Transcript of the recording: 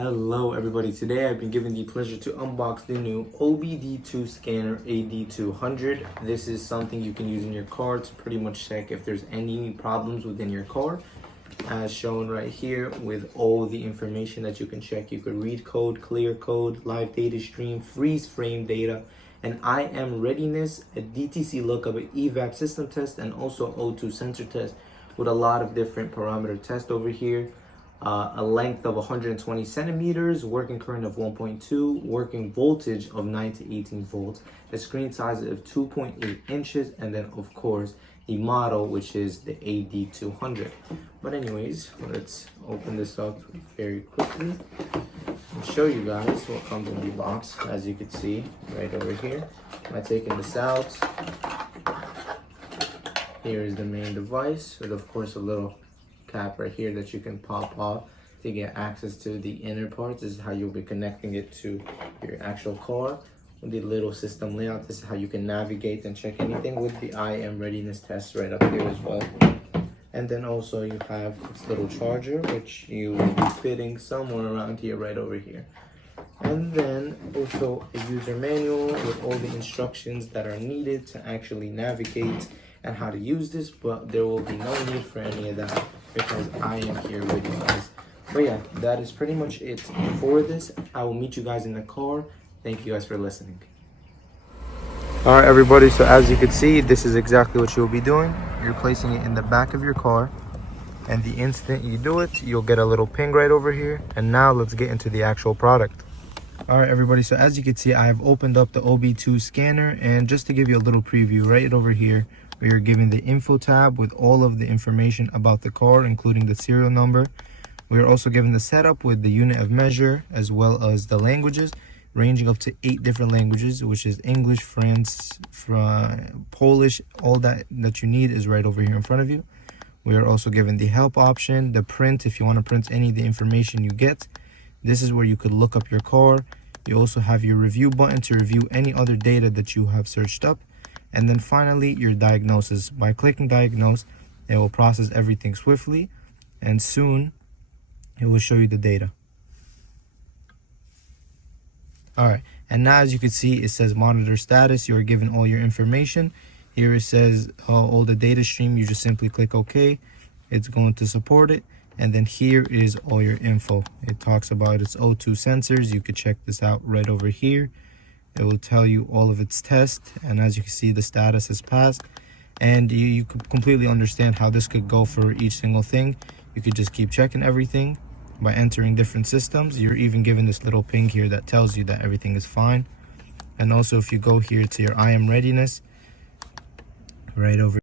Hello everybody, today I've been given the pleasure to unbox the new OBD2 scanner AD200. This is something you can use in your car to pretty much check if there's any problems within your car. As shown right here with all the information that you can check. You could read code, clear code, live data stream, freeze frame data, an IM readiness, a DTC lookup, an evap system test, and also O2 sensor test with a lot of different parameter tests over here. A length of 120 centimeters, working current of 1.2, working voltage of 9 to 18 volts, a screen size of 2.8 inches, and then of course the model, which is the AD200. But anyways, let's open this up very quickly and show you guys what comes in the box. As you can see right over here, by taking this out, here is the main device with of course a little cap right here that you can pop off to get access to the inner parts. This is how you'll be connecting it to your actual car. With the little system layout, this is how you can navigate and check anything with the IM readiness test right up here as well. And then also you have this little charger, which you will be fitting somewhere around here, right over here. And then also a user manual with all the instructions that are needed to actually navigate and how to use this, but there will be no need for any of that because I am here with you guys. But yeah, that is pretty much it for this. I will meet you guys in the car. Thank you guys for listening. All right, everybody, so as you can see, this is exactly what you'll be doing. You're placing it in the back of your car, and the instant you do it, you'll get a little ping right over here. And now let's get into the actual product. All right, everybody, so as you can see, I've opened up the OB2 scanner, and just to give you a little preview, right over here, we are given the info tab with all of the information about the car, including the serial number. We are also given the setup with the unit of measure, as well as the languages, ranging up to 8 different languages, which is English, French, Polish. All that you need is right over here in front of you. We are also given the help option, the print, if you want to print any of the information you get. This is where you could look up your car. You also have your review button to review any other data that you have searched up. And then finally, your diagnosis. By clicking diagnose, it will process everything swiftly, and soon it will show you the data. All right, and now as you can see, it says monitor status. You are given all your information. Here it says all the data stream. You just simply click OK. It's going to support it. And then here is all your info. It talks about its O2 sensors. You could check this out right over here. It will tell you all of its tests, and as you can see, the status has passed. And you could completely understand how this could go for each single thing. You could just keep checking everything by entering different systems. You're even given this little ping here that tells you that everything is fine. And also if you go here to your IM readiness, right over